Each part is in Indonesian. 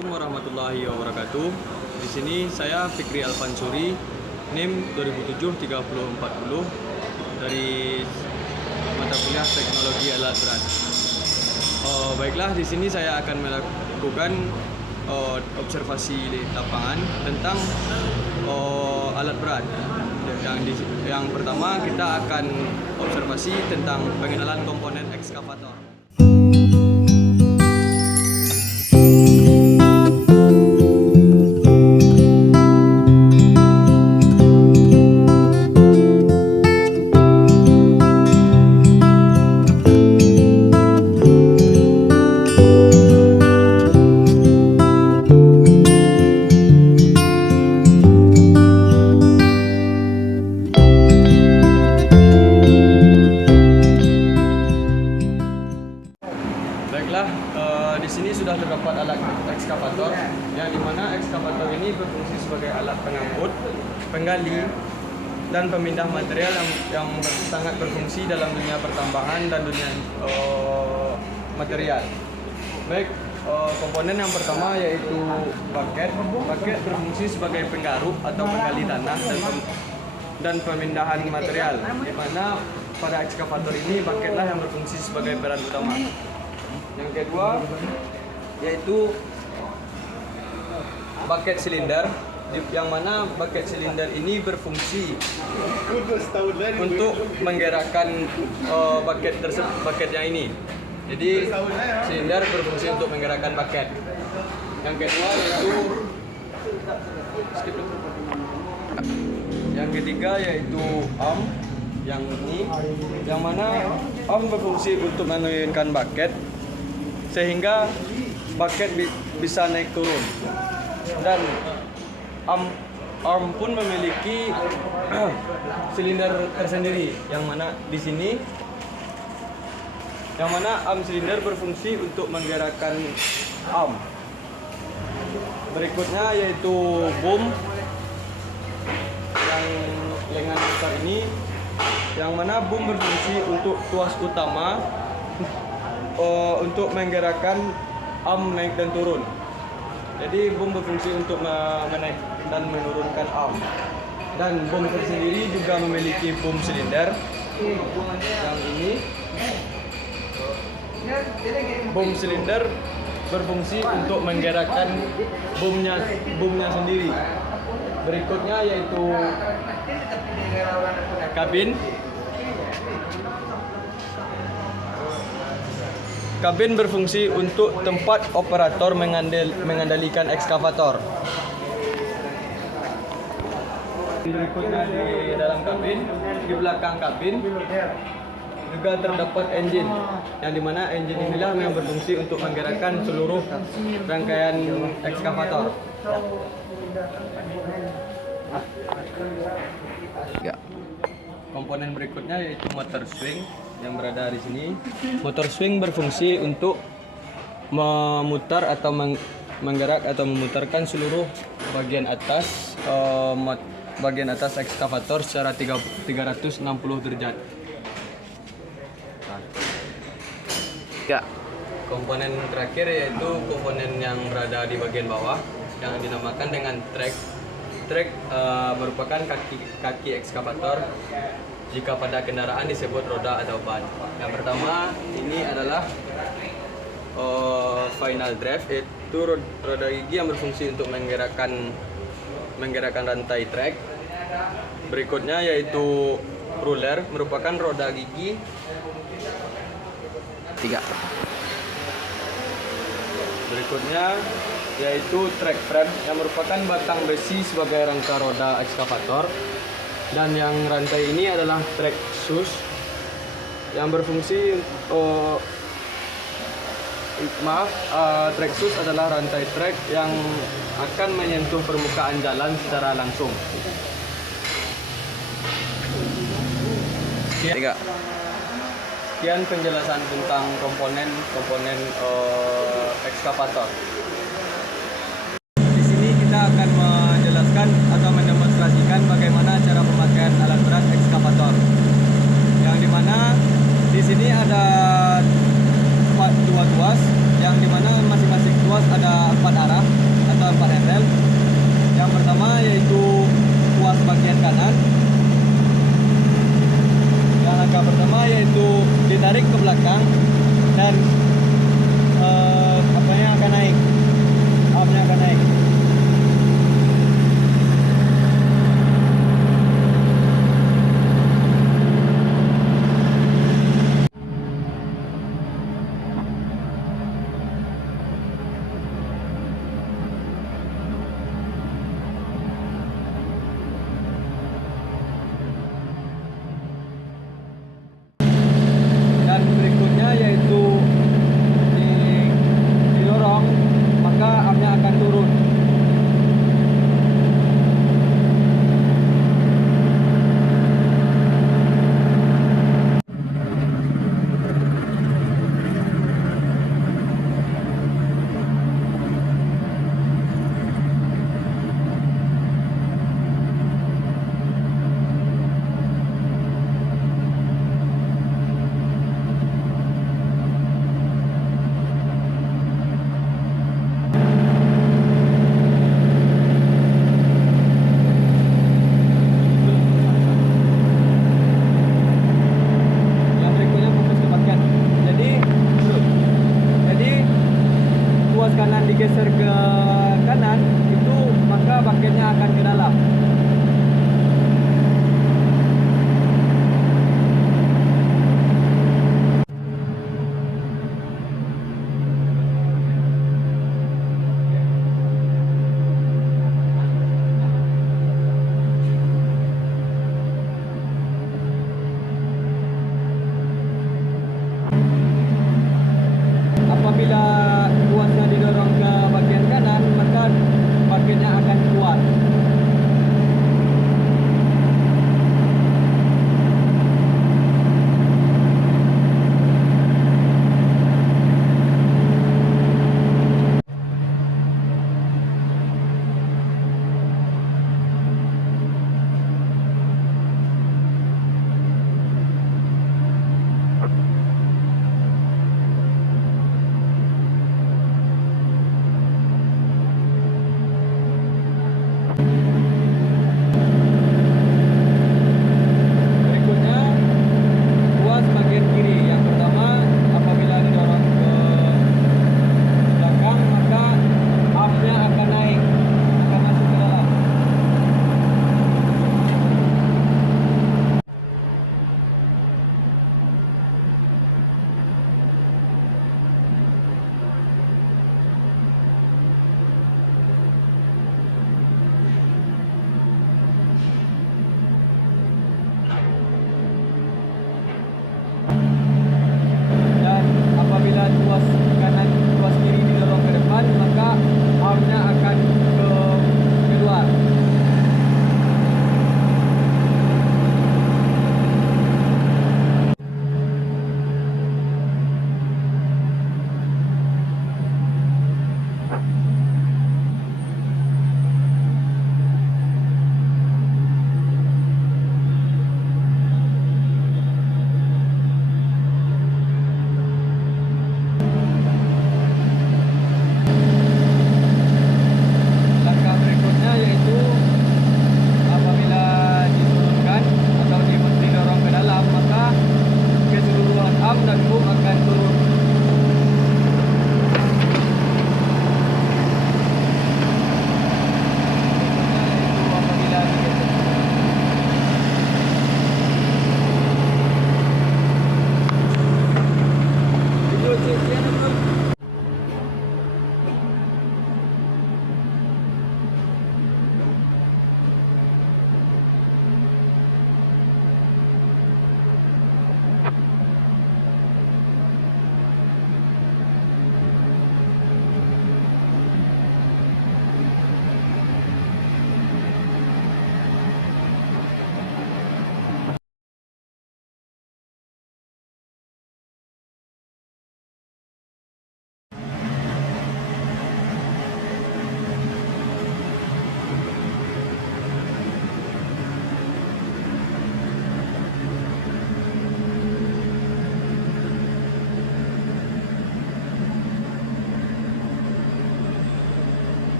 Assalamualaikum warahmatullahi wabarakatuh. Di sini saya Fikri Alfansuri, NIM 2007-3040 dari mata kuliah Teknologi Alat Berat. Baiklah, di sini saya akan melakukan observasi di lapangan tentang alat berat. Yang pertama kita akan observasi tentang pengenalan komponen ekskavator. Baiklah, di sini sudah terdapat alat ekskavator, yang dimana ekskavator ini berfungsi sebagai alat pengangkut, penggali, dan pemindah material yang sangat berfungsi dalam dunia pertambangan dan dunia material. Baik, komponen yang pertama yaitu bucket. Bucket berfungsi sebagai penggaruk atau penggali tanah dan pemindahan material, di mana pada ekskavator ini bucketlah yang berfungsi sebagai peran utama. Yang kedua yaitu bucket silinder, yang mana bucket silinder ini berfungsi untuk menggerakkan bucket yang ini. Jadi silinder berfungsi untuk menggerakkan bucket. Yang kedua yaitu yang ketiga yaitu arm, yang ini, yang mana arm berfungsi untuk menurunkan bucket sehingga bucket bisa naik turun, dan arm pun memiliki silinder tersendiri, yang mana di sini, yang mana arm silinder berfungsi untuk menggerakkan arm. Berikutnya yaitu boom, yang lengan besar ini, yang mana boom berfungsi untuk tuas utama untuk menggerakkan arm naik dan turun. Jadi boom berfungsi untuk menaik dan menurunkan arm. Dan boom tersendiri juga memiliki boom silinder, yang ini. Boom silinder berfungsi untuk menggerakkan boomnya sendiri. Berikutnya yaitu kabin. Kabin berfungsi untuk tempat operator mengendalikan ekskavator. Berikutnya di dalam kabin, di belakang kabin juga terdapat engine, yang dimana engine inilah yang berfungsi untuk menggerakkan seluruh rangkaian ekskavator. Komponen berikutnya yaitu motor swing, yang berada di sini. Motor swing berfungsi untuk memutar atau menggerak atau memutarkan seluruh bagian atas ekskavator secara 360 derajat. Komponen terakhir yaitu komponen yang berada di bagian bawah, yang dinamakan dengan track. Track merupakan kaki ekskavator jika pada kendaraan disebut roda atau ban. Yang pertama ini adalah final drive, yaitu roda gigi yang berfungsi untuk menggerakkan rantai trek. Berikutnya yaitu ruler, merupakan roda gigi 3. Berikutnya yaitu track frame, yang merupakan batang besi sebagai rangka roda ekskavator. Dan yang rantai ini adalah track shoes, yang berfungsi track shoes adalah rantai trek yang akan menyentuh permukaan jalan secara langsung. Sekian penjelasan tentang komponen ekskavator. Di sini kita akan menjelaskan atau mendemonstrasikan bagaimana cara pemakaian alat berat ekskavator. Yang dimana di sini ada 4 tuas, yang dimana masing-masing tuas ada 4 arah. kanan. Yang langkah pertama yaitu ditarik ke belakang dan apanya akan naik, armnya akan naik. Dan berikutnya yaitu didorong, maka armnya akan turun. Yang berikutnya fokus ke bagian. Jadi tuas kanan digeser ke kanan, itu maka bagiannya akan ke dalam. Apabila tuasnya didorong ke bagian kanan, maka bagiannya akan keluar. Berikutnya tuas bagian kiri. Yang pertama, apabila didorong ke belakang, maka armnya akan naik, akan masuk ke dalam. Dan apabila tuas kanan, tuas kiri didorong ke depan, maka armnya akan keluar.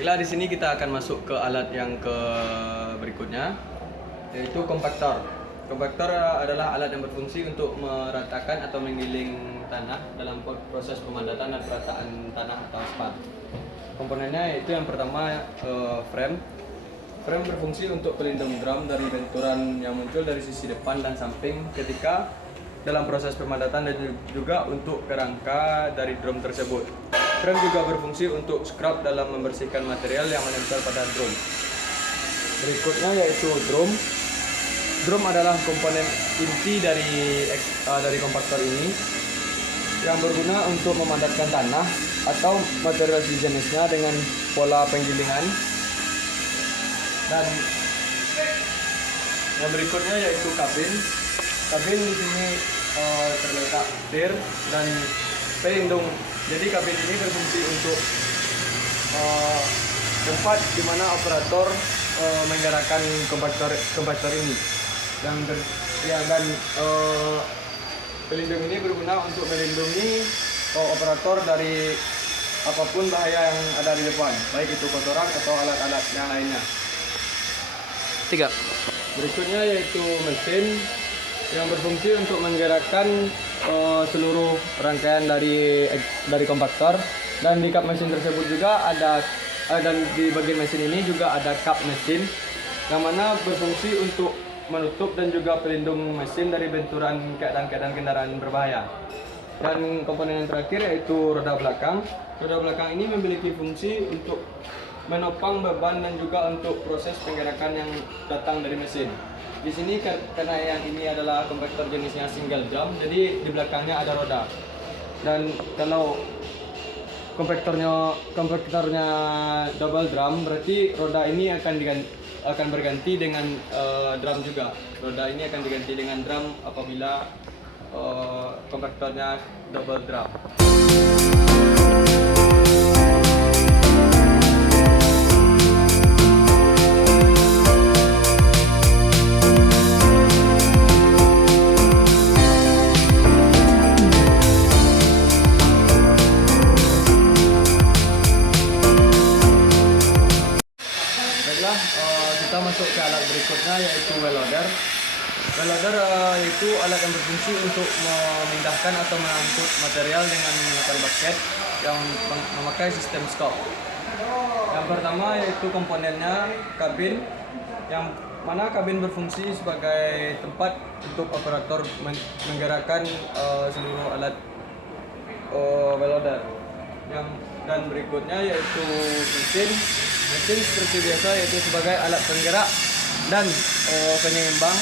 Baiklah, di sini kita akan masuk ke alat yang berikutnya, yaitu kompaktor. Kompaktor adalah alat yang berfungsi untuk meratakan atau menggiling tanah dalam proses pemadatan dan perataan tanah atau aspal. Komponennya yaitu yang pertama frame. Frame berfungsi untuk pelindung drum dari benturan yang muncul dari sisi depan dan samping ketika dalam proses pemadatan, dan juga untuk kerangka dari drum tersebut. Frame juga berfungsi untuk scrub dalam membersihkan material yang menempel pada drum. Berikutnya yaitu drum. Drum adalah komponen inti dari kompaktor ini yang berguna untuk memadatkan tanah atau material sejenisnya dengan pola penggilingan. Dan yang berikutnya yaitu kabin. Kabin di sini terletak setir dan pelindung. Jadi kabin ini berfungsi untuk tempat di mana operator menggerakkan kompaktor ini. Dan pelindung ini berguna untuk melindungi operator dari apapun bahaya yang ada di depan, baik itu kotoran atau alat-alat yang lainnya. 3. Berikutnya yaitu mesin yang berfungsi untuk menggerakkan seluruh rangkaian dari kompaktor, dan di kap mesin tersebut juga ada dan di bagian mesin ini juga ada kap mesin yang mana berfungsi untuk menutup dan juga pelindung mesin dari benturan keadaan-keadaan kendaraan berbahaya. Dan komponen yang terakhir yaitu roda belakang. Roda belakang ini memiliki fungsi untuk menopang beban dan juga untuk proses penggerakan yang datang dari mesin. Di sini karena yang ini adalah kompaktor jenisnya single drum, jadi di belakangnya ada roda. Dan kalau kompaktornya double drum, berarti roda ini akan berganti dengan drum juga. Roda ini akan diganti dengan drum apabila kompaktornya double drum. Kita masuk ke alat berikutnya yaitu well loader. Well loader yaitu alat yang berfungsi untuk memindahkan atau mengangkut material dengan menggunakan bucket yang memakai sistem scoop. Yang pertama yaitu komponennya kabin, yang mana kabin berfungsi sebagai tempat untuk operator menggerakkan seluruh alat well loader. Dan berikutnya yaitu mesin. Mesin seperti biasa yaitu sebagai alat penggerak dan penyeimbang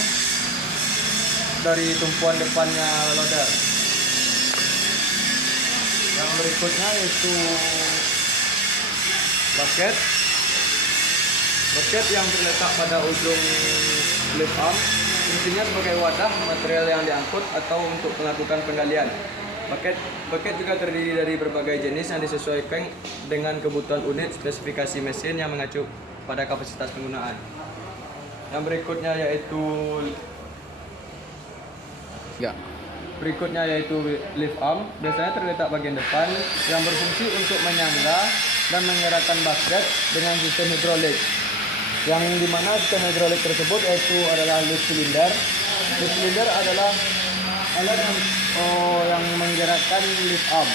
dari tumpuan depannya loader. Yang berikutnya yaitu bucket. Bucket yang terletak pada ujung lift arm, fungsinya sebagai wadah material yang diangkut atau untuk melakukan penggalian. Bucket juga terdiri dari berbagai jenis yang disesuaikan dengan kebutuhan unit spesifikasi mesin yang mengacu pada kapasitas penggunaan. Yang berikutnya yaitu lift arm, biasanya terletak bagian depan yang berfungsi untuk menyangga dan menggerakkan bucket dengan sistem hidrolik. Yang dimana sistem hidrolik tersebut adalah lift cylinder. Lift cylinder adalah alat yang menggerakkan lift arm.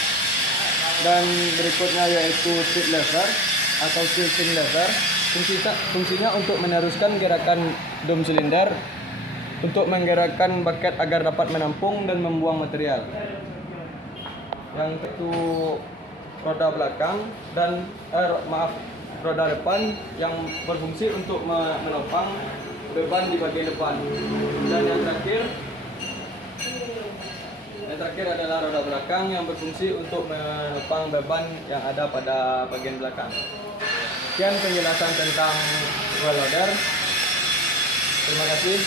Dan berikutnya yaitu tip lever atau tilting lever. Fungsinya untuk meneruskan gerakan dome silinder untuk menggerakkan bucket agar dapat menampung dan membuang material. Yang itu roda belakang dan roda depan yang berfungsi untuk menopang beban di bagian depan. Dan yang terakhir adalah roda belakang yang berfungsi untuk menopang beban yang ada pada bagian belakang. Sekian penjelasan tentang well loader. Terima kasih.